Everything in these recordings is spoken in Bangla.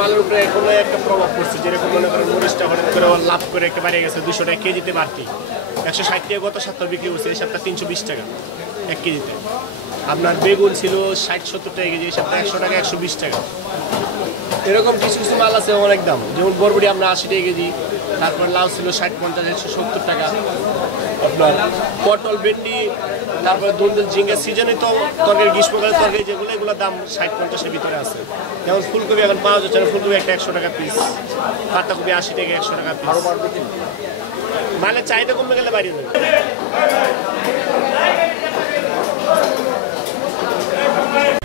মালের উপরে কোনো একটা প্রভাব পড়ছে, যেরকম মনে করেন মরিচটা হঠাৎ করে লাভ করে একটা বাড়িয়ে গেছে 200 টাকা কেজিতে বাড়তি, 160 টাকা গত সপ্তাহ বিক্রি করছে, এই সপ্তাহ 320 টাকা 1 কেজিতে। আপনার বেগুন ছিল 60-70 টাকা কেজি, এই সপ্তাহ 100 টাকা 120 টাকা। এরকম কিছু কিছু মাল আছে অনেক দাম, যেমন বরবটি আমরা 80 টাকা কেজি, তারপর লাউ ছিল 60-50-170 টাকা। আপনার পটল, ভেন্ডি, তারপরে দুন্দুল, ঝিঙ্গা সিজনে তো তরকারি, গ্রীষ্মকালের তরকারি যেগুলো, এগুলো দাম 60-50-এর ভিতরে আছে। যেমন ফুলকপি এখন পাওয়া যাচ্ছে না, ফুলকপি একটা 100 টাকা পিস, পাতাকপি 80 টাকা 100 টাকা পিস। মালের চাহিদা কমে গেলে বাড়িয়ে যাবে।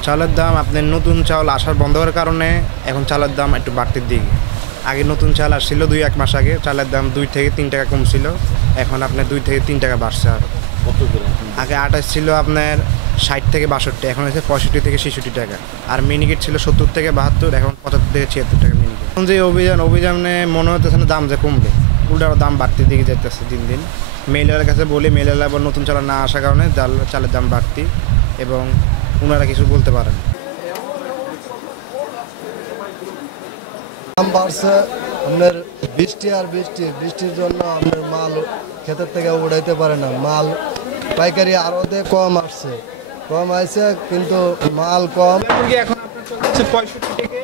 চালের দাম আপনার নতুন চাল আসার বন্ধ হওয়ার কারণে এখন চালের দাম একটু বাড়তির দিকে। আগে নতুন চাল আসছিল 2-1 মাস আগে, চালের দাম 2 থেকে 3 টাকা কমছিল, এখন আপনার 2 থেকে 3 টাকা বাড়ছে। আর আগে 28 ছিল আপনার 60 থেকে 62, এখন হচ্ছে 65 থেকে 66 টাকা। আর মিনিকেট ছিল 70 থেকে 72, এখন 75 থেকে 76 টাকা মিনিকেট। এখন যে অভিযানে মনে হতেছে না দাম যে কমবে, উল্টা দাম বাড়তির দিকে যেতেছে দিন দিন। মেলার কাছে বলি, মেলার আবার নতুন চাল না আসার কারণে চালের দাম বাড়তি, এবং ওনারা কিছু বলতে পারেন। দাম বাড়ছে আপনার বৃষ্টির জন্য আপনার মাল ক্ষেতের থেকে উড়াইতে পারে না, মাল পাইকারি আড়তে কম আসছে, কম আসছে কিন্তু মাল কম। এখন 65 থেকে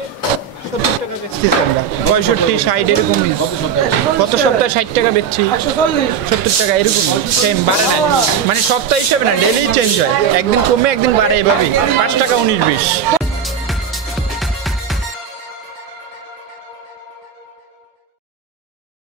70 টাকা বেচতেছি আমরা, 65-60 এরকম। গত সপ্তাহে 60 টাকা বেচছি, 70 টাকা এরকম, সেম বাড়ে না, মানে সপ্তাহ হিসেবে না, ডেলি চেঞ্জ হয়, একদিন কমে একদিন বাড়ে, এভাবেই 5 টাকা 19-20।